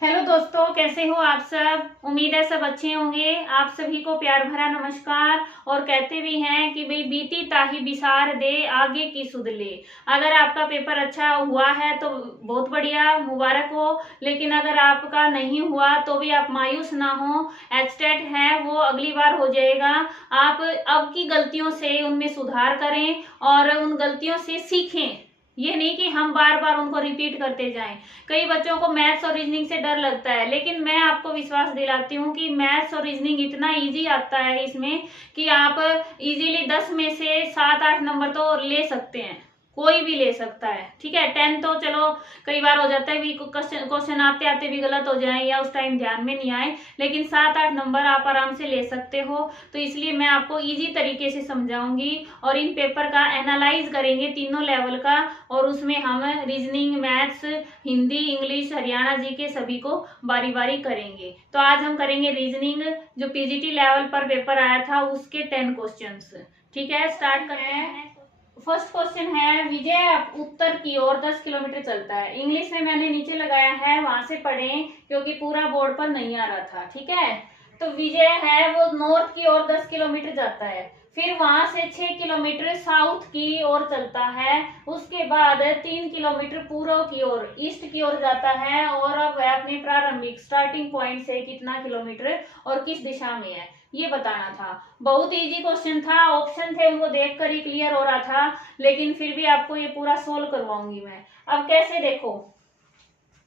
Hello दोस्तों, कैसे हो आप सब। उम्मीद है सब अच्छे होंगे। आप सभी को प्यार भरा नमस्कार। और कहते भी हैं कि भाई बीती ताही बिसार दे, आगे की सुध ले। अगर आपका पेपर अच्छा हुआ है तो बहुत बढ़िया, मुबारक हो। लेकिन अगर आपका नहीं हुआ तो भी आप मायूस ना हो। एचटेट है वो अगली बार हो जाएगा। आप अब की गलतियों से उनमें सुधार करें और उन गलतियों से सीखें। ये नहीं कि हम बार बार उनको रिपीट करते जाएं। कई बच्चों को मैथ्स और रीजनिंग से डर लगता है, लेकिन मैं आपको विश्वास दिलाती हूँ कि मैथ्स और रीजनिंग इतना इजी आता है इसमें कि आप इजीली 10 में से 7-8 नंबर तो ले सकते हैं। कोई भी ले सकता है, ठीक है। 10 तो चलो कई बार हो जाता है भी क्वेश्चन आते आते भी गलत हो जाए या उस टाइम ध्यान में नहीं आए, लेकिन 7-8 नंबर आप आराम से ले सकते हो। तो इसलिए मैं आपको इजी तरीके से समझाऊंगी और इन पेपर का एनालाइज करेंगे तीनों लेवल का। और उसमें हम reasoning, maths, Hindi, English, Haryana G K सभी को बारी बारी करेंगे। तो आज हम करेंगे रीजनिंग, जो पीजीटी लेवल पर पेपर आया था उसके 10 क्वेश्चंस। ठीक है, स्टार्ट करते हैं। फर्स्ट क्वेश्चन है, विजय उत्तर की ओर 10 किलोमीटर चलता है। इंग्लिश में मैंने नीचे लगाया है, वहां से पढ़ें क्योंकि पूरा बोर्ड पर नहीं आ रहा था। ठीक है, तो विजय है वो नॉर्थ की ओर 10 किलोमीटर जाता है, फिर वहां से 6 किलोमीटर साउथ की ओर चलता है, उसके बाद 3 किलोमीटर पूर्व की ओर ईस्ट की ओर जाता है, और अब वह अपने प्रारंभिक स्टार्टिंग पॉइंट से कितना किलोमीटर और किस दिशा में है ये बताना था। बहुत इजी क्वेश्चन था, ऑप्शन थे उनको देखकर ही क्लियर हो रहा था, लेकिन फिर भी आपको ये पूरा सोल्व करवाऊंगी मैं। अब कैसे, देखो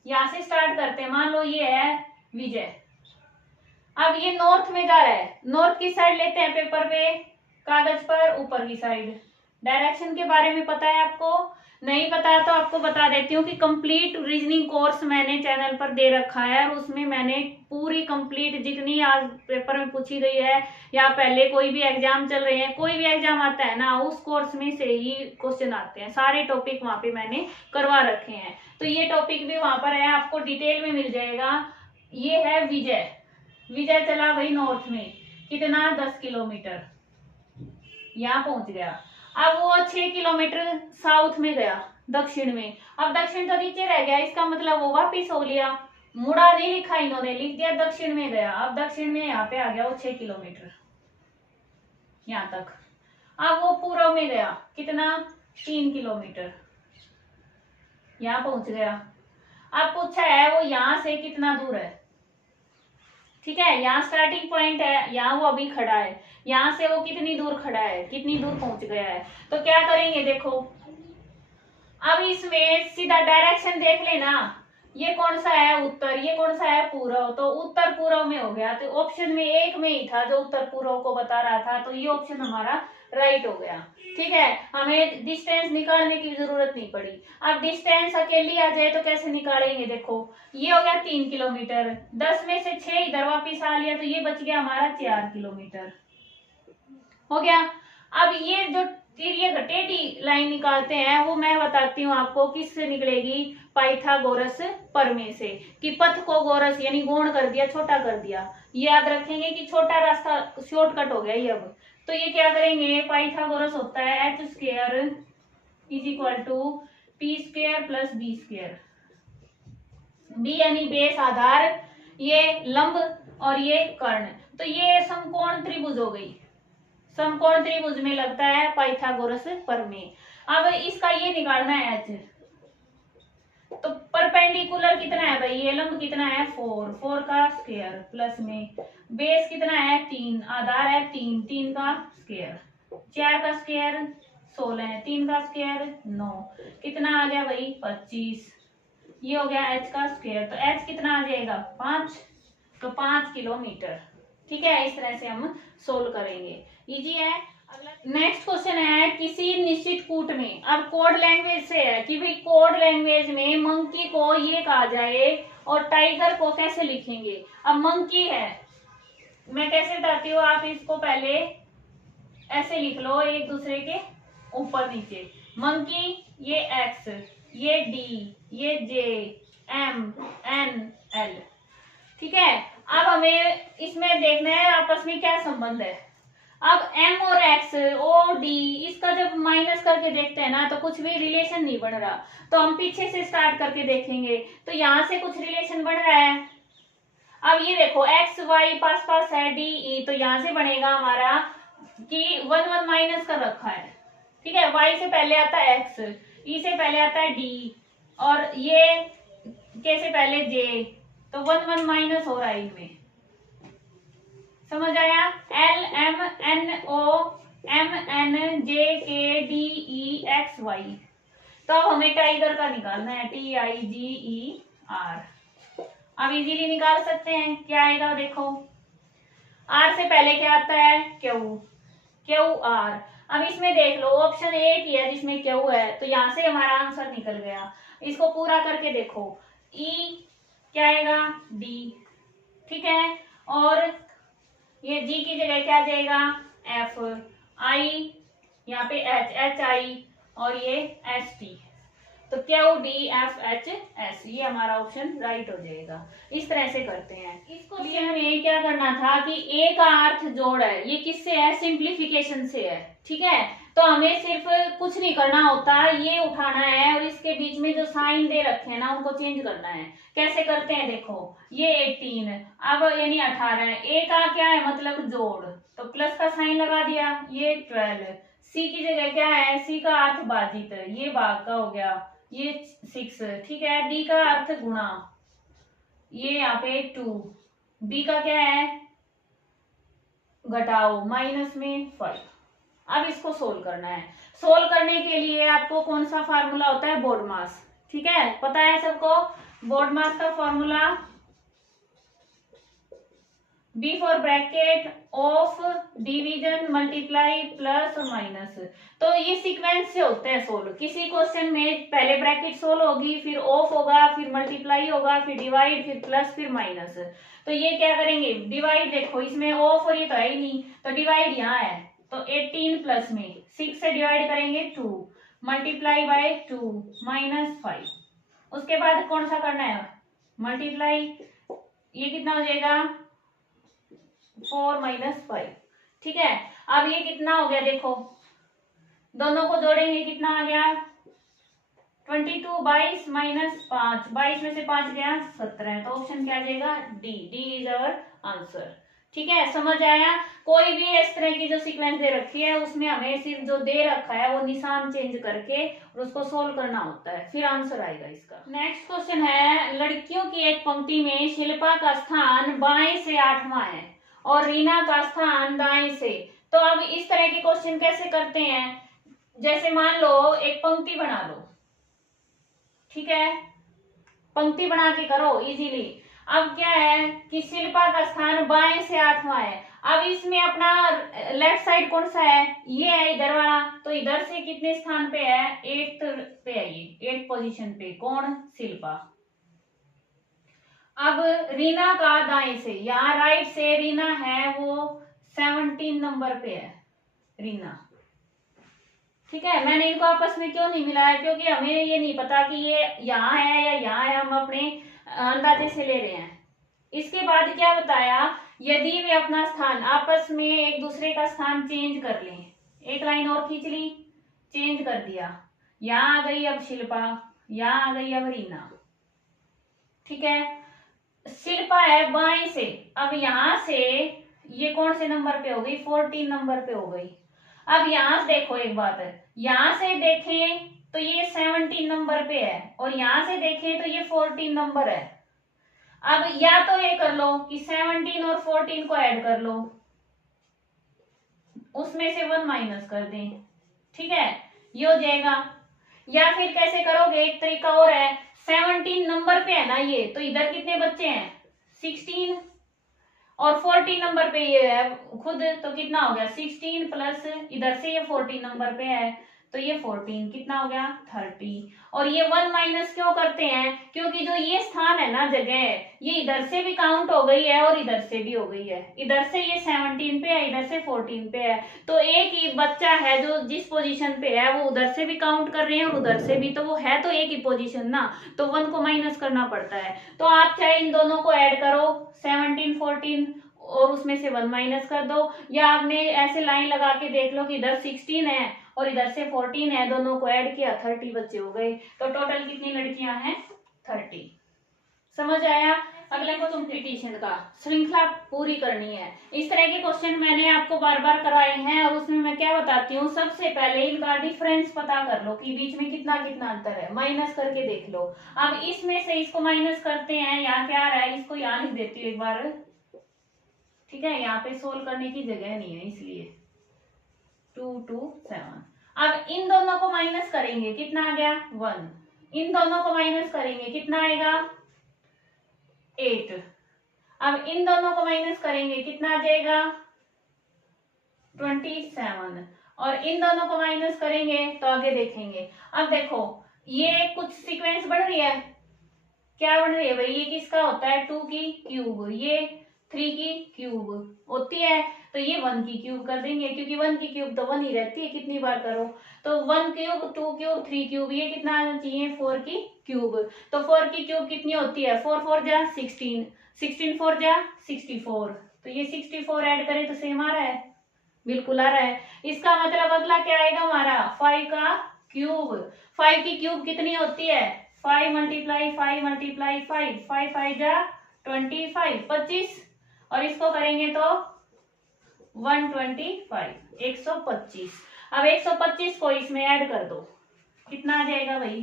यहां से स्टार्ट करते हैं। मान लो ये है विजय, अब ये नॉर्थ में जा रहा है, नॉर्थ की साइड लेते हैं पेपर पे, कागज पर ऊपर की साइड। डायरेक्शन के बारे में पता है आपको? नहीं पता है तो आपको बता देती हूँ कि कंप्लीट रीजनिंग कोर्स मैंने चैनल पर दे रखा है, और उसमें मैंने पूरी कंप्लीट जितनी आज पेपर में पूछी गई है या पहले कोई भी एग्जाम चल रहे हैं, कोई भी एग्जाम आता है ना, उस कोर्स में से ही क्वेश्चन आते हैं। सारे टॉपिक वहां पे मैंने करवा रखे हैं, तो ये टॉपिक भी वहां पर है, आपको डिटेल में मिल जाएगा। ये है विजय, विजय चला भाई नॉर्थ में, कितना 10 किलोमीटर, यहाँ पहुंच गया। अब वो 6 किलोमीटर साउथ में गया, दक्षिण में। अब दक्षिण तो नीचे रह गया, इसका मतलब वो वापिस हो लिया, मुड़ा नहीं लिखा इन्होंने, लिख दिया दक्षिण में गया। अब दक्षिण में यहाँ पे आ गया वो 6 किलोमीटर यहाँ तक। अब वो पूर्व में गया, कितना 3 किलोमीटर, यहाँ पहुंच गया। अब पूछा है वो यहाँ से कितना दूर है। ठीक है, यहाँ स्टार्टिंग पॉइंट है, यहाँ वो अभी खड़ा है, यहाँ से वो कितनी दूर खड़ा है, कितनी दूर पहुंच गया है। तो क्या करेंगे, देखो अब इसमें सीधा डायरेक्शन देख लेना, ये कौन सा है उत्तर, ये कौन सा है पूर्व, तो उत्तर पूर्व में हो गया। तो ऑप्शन में एक में ही था जो उत्तर पूर्व को बता रहा था, तो ये ऑप्शन हमारा राइट हो गया। ठीक है, हमें डिस्टेंस निकालने की जरूरत नहीं पड़ी। अब डिस्टेंस अकेली आ जाए तो कैसे निकालेंगे, देखो ये हो गया 3 किलोमीटर, 10 में से 6 इधर वापिस आ लिया, तो ये बच गया हमारा 4 किलोमीटर हो गया। अब ये जो तिर्यक टेढ़ी लाइन निकालते हैं वो मैं बताती हूँ आपको किससे निकलेगी, पाइथागोरस प्रमेय से। कि पथ को गोरस यानी गौण कर दिया, छोटा कर दिया। ये याद रखेंगे कि छोटा रास्ता शॉर्टकट हो गया ये। अब तो ये क्या करेंगे, पाइथागोरस होता है H square is equal to P square plus B square. B यानी बेस आधार, ये लंब और ये कर्ण, तो ये समकोण त्रिभुज हो गई। समकोण त्रिभुज में लगता है पाइथागोरस प्रमेय। अब इसका ये निकालना है एच, तो परपेंडिकुलर कितना है भाई, ये लंब कितना है 4, 4 का स्क्वायर प्लस में बेस कितना है 3, आधार है 3, 3 का स्क्वायर, 4 का स्क्वायर 16 है, 3 का स्क्वायर 9, कितना आ गया भाई 25। ये हो गया एच का स्क्वायर, तो एच कितना आ जाएगा 5, तो 5 किलोमीटर। ठीक है, इस तरह से हम सोल्व करेंगे, इजी है। अगला नेक्स्ट क्वेश्चन है, किसी निश्चित कूट में, अब कोड लैंग्वेज से है कि भाई कोड लैंग्वेज में मंकी को ये कहा जाए और टाइगर को कैसे लिखेंगे। अब मंकी है, मैं कैसे बताती हूँ, आप इसको पहले ऐसे लिख लो एक दूसरे के ऊपर नीचे। मंकी ये एक्स, ये डी, ये जे, एम, एन, एल। ठीक है, अब हमें इसमें देखना है आपस में क्या संबंध है। अब m और x और d इसका जब माइनस करके देखते हैं ना तो कुछ भी रिलेशन नहीं बन रहा, तो हम पीछे से स्टार्ट करके देखेंगे तो यहां से कुछ रिलेशन बन रहा है। अब ये देखो x y पास पास है d e, तो यहां से बनेगा हमारा कि 1 1 माइनस कर रखा है, ठीक है। y से पहले आता है x, e से पहले आता है d और ये k से पहले j, तो 1 1 माइनस हो रहा है इनमें, समझ आया। L M N O M N J K D E X Y, तो अब हमें टाइगर का निकालना है, T I G E R। अब इजीली निकाल सकते हैं, क्या आएगा देखो, R से पहले क्या आता है Q, Q R। अब इसमें देख लो ऑप्शन एक ही है जिसमें Q है, तो यहां से हमारा आंसर निकल गया। इसको पूरा करके देखो, E क्या आएगा D, ठीक है, और ये G की जगह क्या जाएगा F, I यहाँ पे H I और ये S T, तो Q D F H S, ये हमारा ऑप्शन राइट हो जाएगा। इस तरह से करते हैं। इस क्वेश्चन में क्या करना था कि ए का अर्थ जोड़ है, ये किससे है, सिंप्लीफिकेशन से है, ठीक है। तो हमें सिर्फ कुछ नहीं करना होता, ये उठाना है और इसके बीच में जो साइन दे रखे हैं ना उनको चेंज करना है। कैसे करते हैं देखो, ये 18 अब यानी 18, ए का क्या है मतलब जोड़, तो प्लस का साइन लगा दिया, ये 12, सी की जगह क्या है, सी का अर्थ भाजित, ये भाग का हो गया, ये 6, ठीक है। डी का अर्थ गुणा, ये यहाँ पे 2, बी का क्या है घटाओ माइनस में 5। अब इसको सोल्व करना है। सोल्व करने के लिए आपको कौन सा फार्मूला होता है, बोर्ड मास, ठीक है, पता है सबको। बोर्ड मास का formula B for bracket of division multiply plus और माइनस, तो ये सीक्वेंस से होते हैं सोल्व। किसी क्वेश्चन में पहले ब्रैकेट सोल्व होगी, फिर ऑफ होगा, फिर मल्टीप्लाई होगा, फिर डिवाइड, फिर प्लस, फिर माइनस। तो ये क्या करेंगे, डिवाइड, देखो इसमें ऑफ और ये तो है ही नहीं, तो डिवाइड यहाँ है, तो 18 प्लस में 6 से डिवाइड करेंगे 2, मल्टीप्लाई बाय 2 माइनस 5। उसके बाद कौन सा करना है, मल्टीप्लाई, ये कितना हो जाएगा 4 माइनस 5, ठीक है। अब ये कितना हो गया देखो, दोनों को जोड़ेंगे कितना आ गया 22, 22 माइनस 5, 22 में से 5 गया 17, तो ऑप्शन क्या आ जाएगा D, D is our answer, ठीक है। समझ आया। कोई भी इस तरह की जो सीक्वेंस दे रखी है उसमें हमें सिर्फ जो दे रखा है वो निशान चेंज करके और उसको सोल्व करना होता है, फिर आंसर आएगा इसका। नेक्स्ट क्वेश्चन है, लड़कियों की एक पंक्ति में शिल्पा का स्थान बाएं से 8वां है और रीना का स्थान दाएं से, तो अब इस तरह के क्वेश्चन कैसे करते हैं, जैसे मान लो एक पंक्ति बना लो, ठीक है, पंक्ति बना के करो इजीली। अब क्या है कि शिल्पा का स्थान बाएं से 8वां है, अब इसमें अपना लेफ्ट साइड कौन सा है, ये है इधर वाला, तो इधर से कितने स्थान पे है 8th पे है, ये 8th पोजीशन पे, कौन शिल्पा। अब रीना का दाएं से, यहाँ राइट से रीना है वो 17 नंबर पे है रीना, ठीक है। मैंने इनको आपस में क्यों नहीं मिलाया, क्योंकि हमें ये नहीं पता कि ये यहाँ है या यहाँ है, हम अपने अंदाजे से ले रहे हैं। इसके बाद क्या बताया, यदि वे अपना स्थान आपस में एक दूसरे का स्थान चेंज कर लें, एक लाइन और खींच ली, चेंज कर दिया, यहाँ आ गई अब शिल्पा, यहाँ आ गई अब रीना, ठीक है। शिल्पा है बाएं से, अब यहां से ये कौन से नंबर पे हो गई 14 नंबर पे हो गई। अब यहां से देखो एक बात है, यहां से देखें तो ये 17 नंबर पे है और यहां से देखें तो ये 14 नंबर है। अब या तो ये कर लो कि 17 और 14 को ऐड कर लो, उसमें से 1 माइनस कर दें, ठीक है, ये हो जाएगा। या फिर कैसे करोगे, एक तरीका और है, 17 नंबर पे है ना ये, तो इधर कितने बच्चे हैं 16 और 14 नंबर पे ये है खुद, तो कितना हो गया 16 प्लस इधर से ये 14 नंबर पे है, तो ये 14 कितना हो गया 30। और ये 1 माइनस क्यों करते हैं, क्योंकि जो ये स्थान है ना जगह, ये इधर से भी काउंट हो गई है और इधर से भी हो गई है, इधर से ये 17 पे है, इधर से 14 पे है, तो एक ही बच्चा है जो जिस पोजीशन पे है वो उधर से भी काउंट कर रहे हैं और उधर से भी, तो वो है तो एक ही पोजीशन ना, तो 1 को माइनस करना पड़ता है। तो आप चाहे इन दोनों को ऐड करो 17 14 और उसमें से 1 माइनस कर दो, या आपने ऐसे लाइन लगा के देख लो कि इधर 16 है और इधर से 14 है, दोनों को ऐड किया 30 बच्चे हो गए। तो टोटल कितनी लड़कियां हैं? 30। समझ आया? अगले को कंपटीशन का श्रृंखला पूरी करनी है। इस तरह के क्वेश्चन मैंने आपको बार बार कराए हैं और उसमें मैं क्या बताती हूँ, सबसे पहले इनका डिफरेंस पता कर लो कि बीच में कितना कितना अंतर है, माइनस करके देख लो। अब इसमें से इसको माइनस करते हैं, यहाँ क्या आ रहा है, इसको यहाँ लिख देती हूँ एक बार, ठीक है, यहाँ पे सोल्व करने की जगह नहीं है इसलिए 2 2 7। अब इन दोनों को माइनस करेंगे, कितना आ गया? 1। इन दोनों को माइनस करेंगे, कितना आएगा? 8। अब इन दोनों को माइनस करेंगे, कितना आ जाएगा? 27। और इन दोनों को माइनस करेंगे तो आगे देखेंगे। अब देखो ये कुछ सीक्वेंस बढ़ रही है, क्या बढ़ रही है भाई? ये किसका होता है? 2 की क्यूब, ये 3 की क्यूब होती है, तो ये 1 की क्यूब कर देंगे, क्योंकि 1 की क्यूब तो 1 ही रहती है, कितनी बार करो। तो 1 क्यूब, 2 क्यूब, 3 क्यूब, ये कितना आना चाहिए? 4 की क्यूब। तो 4 की क्यूब कितनी होती है? 4 4 जा 16, 16 4 जा 64। तो ये 64 ऐड करें तो सेम आ रहा है, बिल्कुल आ रहा है। इसका मतलब अगला क्या आएगा हमारा? 5 का क्यूब। 5 की क्यूब कितनी होती है? 5 मल्टीप्लाई 5 मल्टीप्लाई 5, 5 5 जा 25, 25। और इसको करेंगे तो 125, 125। अब 125 को इसमें ऐड कर दो, कितना आ जाएगा भाई?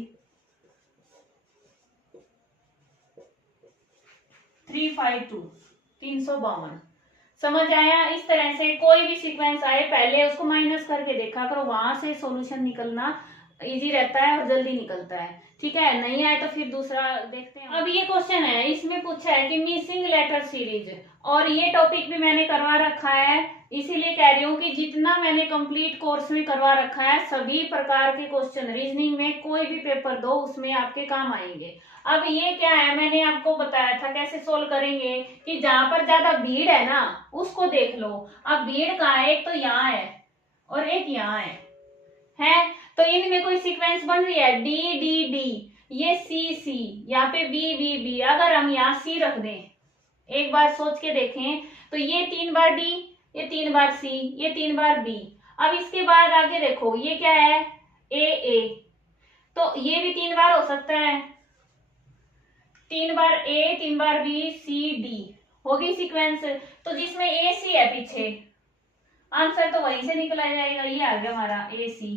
352, 352। समझ आया? इस तरह से कोई भी सीक्वेंस आए पहले उसको माइनस करके देखा करो, वहां से सॉल्यूशन निकलना इजी रहता है और जल्दी निकलता है, ठीक है। नहीं आए तो फिर दूसरा देखते हैं। अब ये क्वेश्चन है, इसमें पूछा है कि मिसिंग लेटर सीरीज, और ये टॉपिक भी मैंने करवा रखा है, इसीलिए कह रही हूँ कि जितना मैंने कंप्लीट कोर्स में करवा रखा है सभी प्रकार के क्वेश्चन रीजनिंग में कोई भी पेपर दो उसमें आपके काम आएंगे। अब ये क्या है, मैंने आपको बताया था कैसे सोल्व करेंगे, कि जहां पर ज्यादा भीड़ है ना उसको देख लो। अब भीड़ कहाँ है? एक तो यहाँ है और एक यहाँ है तो इनमें कोई सीक्वेंस बन रही है, डी डी डी, ये सी सी, यहाँ पे बी बी बी। अगर हम यहाँ सी रख दें, एक बार सोच के देखें, तो ये 3 बार डी, ये 3 बार सी, ये 3 बार बी। अब इसके बाद आगे देखो ये क्या है? ए ए, तो ये भी 3 बार हो सकता है, 3 बार ए, 3 बार बी, सी डी, होगी सीक्वेंस। तो जिसमें ए सी है पीछे, आंसर तो वहीं से निकला जाएगा, ये आ गया हमारा ए सी।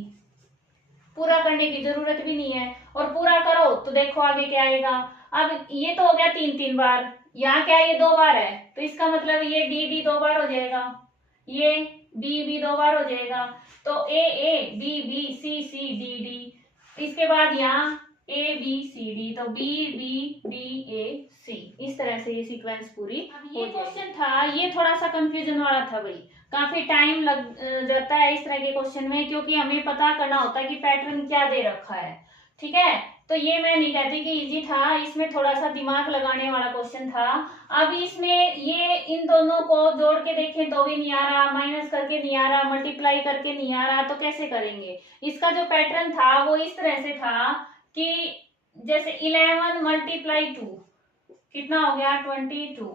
पूरा करने की जरूरत भी नहीं है, और पूरा करो तो देखो आगे क्या आएगा। अब ये तो हो गया 3 3 बार, यहाँ क्या है? ये 2 बार है, तो इसका मतलब ये डी डी 2 बार हो जाएगा, ये बी बी 2 बार हो जाएगा। तो A A B B C C D D, इसके बाद यहाँ ए बी सी डी, तो B B D A C. इस तरह से ये सीक्वेंस पूरी। ये क्वेश्चन था, ये थोड़ा सा कंफ्यूजन वाला था भाई, काफी टाइम लग जाता है इस तरह के क्वेश्चन में, क्योंकि हमें पता करना होता है कि पैटर्न क्या दे रखा है, ठीक है। तो ये मैं नहीं कहती कि इजी था, इसमें थोड़ा सा दिमाग लगाने वाला क्वेश्चन था। अब इसमें ये इन दोनों को जोड़ के देखें तो भी नहीं आ रहा, माइनस करके नहीं आ रहा, मल्टीप्लाई करके नहीं आ रहा, तो कैसे करेंगे? इसका जो पैटर्न था वो इस तरह से था कि जैसे 11 मल्टीप्लाई 2 कितना हो गया? 22,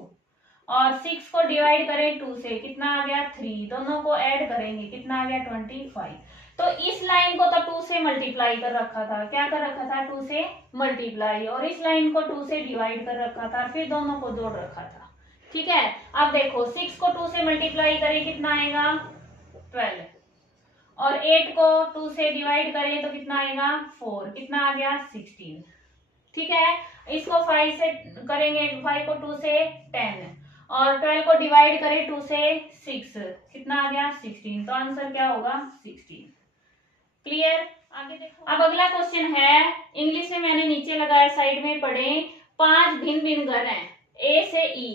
और 6 को डिवाइड करें 2 से, कितना आ गया? 3, दोनों को ऐड करेंगे, कितना आ गया? 25। तो इस लाइन को तो 2 से मल्टीप्लाई कर रखा था, क्या कर रखा था? 2 से मल्टीप्लाई, और इस लाइन को 2 से डिवाइड कर रखा था, फिर दोनों को जोड़ रखा था, ठीक है। अब देखो 6 को 2 से मल्टीप्लाई करें, कितना आएगा? 12, और 8 को 2 से डिवाइड करें तो कितना आएगा? 4, कितना आ गया? 16, ठीक है। इसको 5 से करेंगे, 5 को 2 से 10, और 12 को डिवाइड करें 2 से 6, कितना आ गया? 16। तो आंसर क्या होगा? 16। क्लियर? आगे देखो। अब अगला क्वेश्चन है, इंग्लिश में मैंने नीचे लगाया, साइड में पढ़े। 5 भिन्न भिन्न घर हैं ए से ई,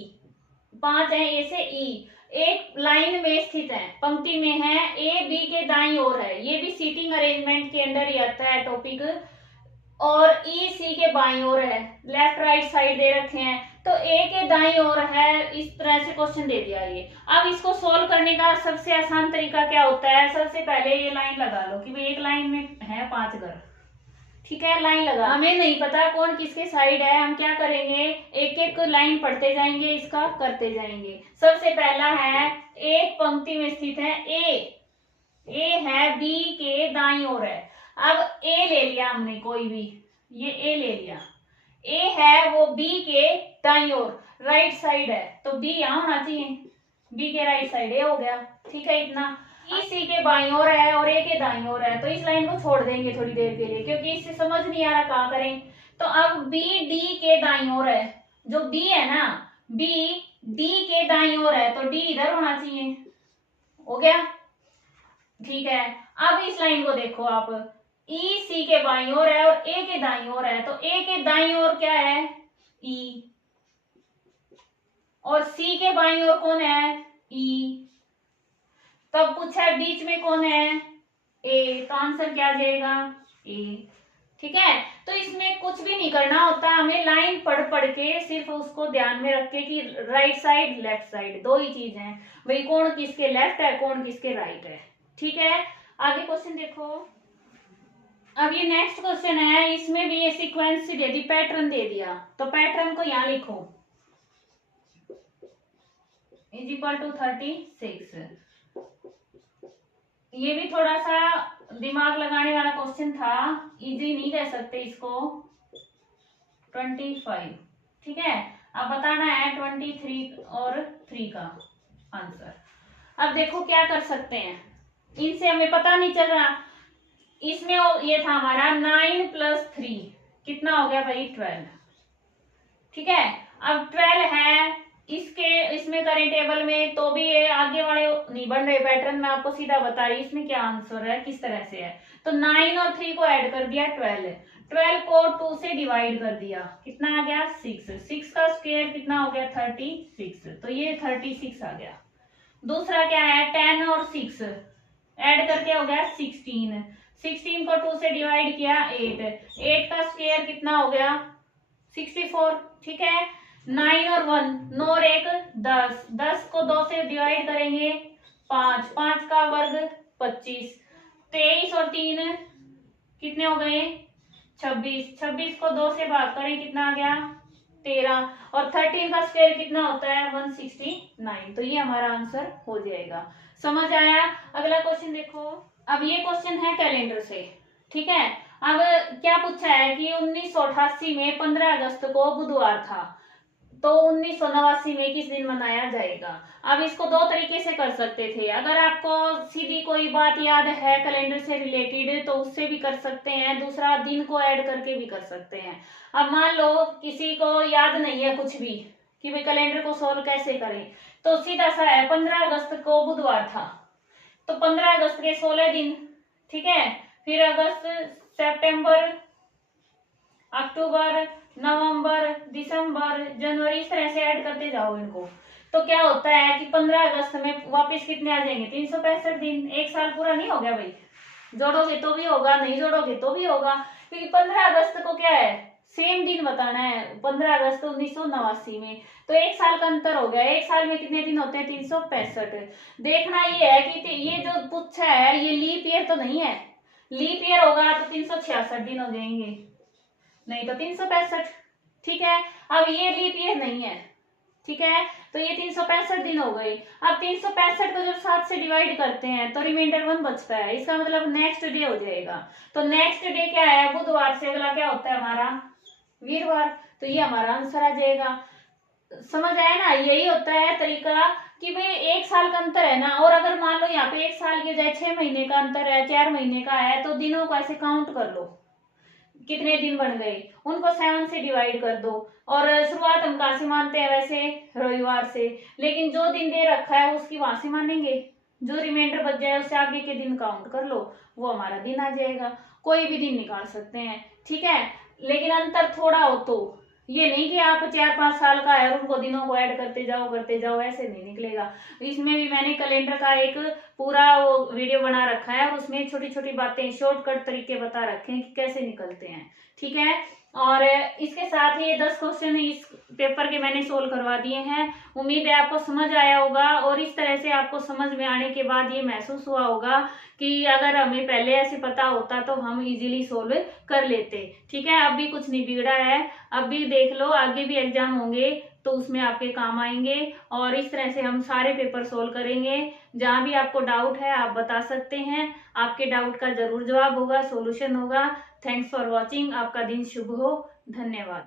5 है ए से ई, एक लाइन में स्थित है, पंक्ति में है, ए बी के दाईं ओर है, ये भी सीटिंग अरेंजमेंट के अंडर ही आता है टॉपिक, और ई सी के बाईं ओर है, लेफ्ट राइट साइड दे रखे हैं, तो ए के दाईं ओर है, इस तरह से क्वेश्चन दे दिया ये। अब इसको सोल्व करने का सबसे आसान तरीका क्या होता है? सबसे पहले ये लाइन लगा लो कि भाई एक लाइन में है 5 घर, ठीक है, लाइन लगा। हमें नहीं पता कौन किसके साइड है, हम क्या करेंगे, एक एक लाइन पढ़ते जाएंगे, इसका करते जाएंगे। सबसे पहला है, एक पंक्ति में स्थित है ए है बी के दाईं ओर है। अब ए ले लिया हमने, कोई भी, ये ए ले लिया, ए है वो बी के दाईं ओर, राइट साइड है, तो बी यहां होना चाहिए, बी के राइट साइड ए हो गया। ठीक है, इतना। ई सी के बाईं ओर है और ए के दाईं ओर है, तो इस लाइन को छोड़ देंगे थोड़ी देर के लिए, क्योंकि इससे समझ नहीं आ रहा क्या करें। तो अब बी डी के दाईं ओर है, जो बी है ना, बी डी के दाईं ओर है, तो डी इधर होना चाहिए। हो गया, ठीक है। अब इस लाइन को देखो आप, ई सी के बाईं ओर है और ए के दाईं ओर है, तो ए के दाईं ओर क्या है, ई, और सी के बाईं ओर कौन है, ई। तब पूछा है बीच में कौन है, ए, तो आंसर क्या आ जाएगा, ए। ठीक है, तो इसमें कुछ भी नहीं करना होता, हमें लाइन पढ़ पढ़ के सिर्फ उसको ध्यान में रख के कि राइट साइड लेफ्ट साइड दो ही चीज हैं भाई, कौन किसके लेफ्ट है कौन किसके राइट है। ठीक है, आगे क्वेश्चन देखो। अब ये नेक्स्ट क्वेश्चन है, इसमें भी ये सीक्वेंस दे दी, पैटर्न दे दिया, तो पैटर्न को यहां लिखो, इज इक्वल टू 36। ये भी थोड़ा सा दिमाग लगाने वाला क्वेश्चन था, इजी नहीं कह सकते इसको। 25, ठीक है। अब बताना है 23 और 3 का आंसर। अब देखो क्या कर सकते हैं, इनसे हमें पता नहीं चल रहा। इसमें ये था हमारा 9 + 3 कितना हो गया भाई, 12। ठीक है, अब 12 है, इसमें करें टेबल में, तो भी ये आगे वाले नहीं बन रहे पैटर्न, मैं आपको सीधा बता रही इसमें क्या आंसर है, किस तरह से है। तो 9 और 3 को ऐड कर दिया 12, 12 को 2 से डिवाइड कर दिया, कितना आ गया 6, 6 का स्क्वायर कितना हो गया 36, तो ये 36 आ गया। दूसरा क्या है, 10 और 6 ऐड करके हो गया 16, 16 को 2 से डिवाइड किया 8, 8 का स्क्वायर कितना हो गया 64। ठीक है, 9 और 1, 9 और 1 10, 10 को 2 से डिवाइड करेंगे 5, 5 का वर्ग 25, 23 और 3 कितने हो गए 26, 26 को 2 से भाग करें कितना आ गया 13, और 13 का स्क्वायर कितना होता है 169, तो ये हमारा आंसर हो जाएगा। समझ आया। अगला क्वेश्चन देखो। अब ये क्वेश्चन है कैलेंडर से। ठीक है, अब क्या पूछा है कि 1988 में 15 अगस्त को बुधवार था, तो 1989 में किस दिन मनाया जाएगा। अब इसको दो तरीके से कर सकते थे, अगर आपको सीधी कोई बात याद है कैलेंडर से रिलेटेड तो उससे भी कर सकते हैं, दूसरा दिन को ऐड करके भी कर सकते हैं। अब मान लो किसी को याद नहीं है कुछ भी कि भाई कैलेंडर को सोल्व कैसे करें, तो सीधा सा है 15 अगस्त को बुधवार था, तो 15 अगस्त के 16 दिन, ठीक है, फिर अगस्त, सितंबर, अक्टूबर, नवंबर, दिसंबर, जनवरी, इस तरह से ऐड करते जाओ इनको, तो क्या होता है कि 15 अगस्त में वापस कितने आ जाएंगे 365 दिन। एक साल पूरा नहीं हो गया भाई, जोड़ोगे तो भी होगा, नहीं जोड़ोगे तो भी होगा, क्योंकि 15 अगस्त को क्या है सेम दिन बताना है, 15 अगस्त 1989 में, तो एक साल का अंतर हो गया। एक साल में कितने दिन होते हैं 365। देखना ये है कि ये जो पूछा है ये लीप ईयर तो नहीं है, लीप ईयर होगा तो 366 दिन हो जाएंगे, नहीं तो 365। ठीक है, अब ये लीप ईयर नहीं है, ठीक है, तो ये 365 दिन हो गए। अब 365 को जब 7 से डिवाइड करते हैं तो रिमाइंडर 1 बचता है, इसका मतलब नेक्स्ट डे हो जाएगा। तो नेक्स्ट डे क्या है, बुधवार से अगला क्या होता है हमारा वीरवार, तो ये हमारा आंसर आ जाएगा। समझ आया ना, यही होता है तरीका कि भाई एक साल का अंतर है ना, और अगर मान लो यहाँ पे एक साल की बजाय 6 महीने का अंतर है, 4 महीने का है, तो दिनों को ऐसे काउंट कर लो कितने दिन बन गए, उनको 7 से डिवाइड कर दो, और शुरुआत हम कहाँ से मानते हैं वैसे रविवार से, लेकिन जो दिन दे रखा है उसकी वहां से मानेंगे, जो रिमाइंडर बच जाए उससे आगे के दिन काउंट कर लो, वो हमारा दिन आ जाएगा। कोई भी दिन निकाल सकते हैं, ठीक है, लेकिन अंतर थोड़ा हो, तो ये नहीं कि आप 4-5 साल का है और उनको दिनों को ऐड करते जाओ, ऐसे नहीं निकलेगा। इसमें भी मैंने कैलेंडर का एक पूरा वो वीडियो बना रखा है और उसमें छोटी छोटी बातें शॉर्टकट तरीके बता रखे हैं कि कैसे निकलते हैं। ठीक है, और इसके साथ ही 10 क्वेश्चन इस पेपर के मैंने सोल्व करवा दिए हैं। उम्मीद है आपको समझ आया होगा, और इस तरह से आपको समझ में आने के बाद ये महसूस हुआ होगा कि अगर हमें पहले ऐसे पता होता तो हम इजीली सोल्व कर लेते। ठीक है, अब भी कुछ नहीं बिगड़ा है, अब भी देख लो, आगे भी एग्जाम होंगे तो उसमें आपके काम आएंगे, और इस तरह से हम सारे पेपर सोल्व करेंगे। जहां भी आपको डाउट है आप बता सकते हैं, आपके डाउट का जरूर जवाब होगा, सोल्यूशन होगा। Thanks for watching. आपका दिन शुभ हो। धन्यवाद।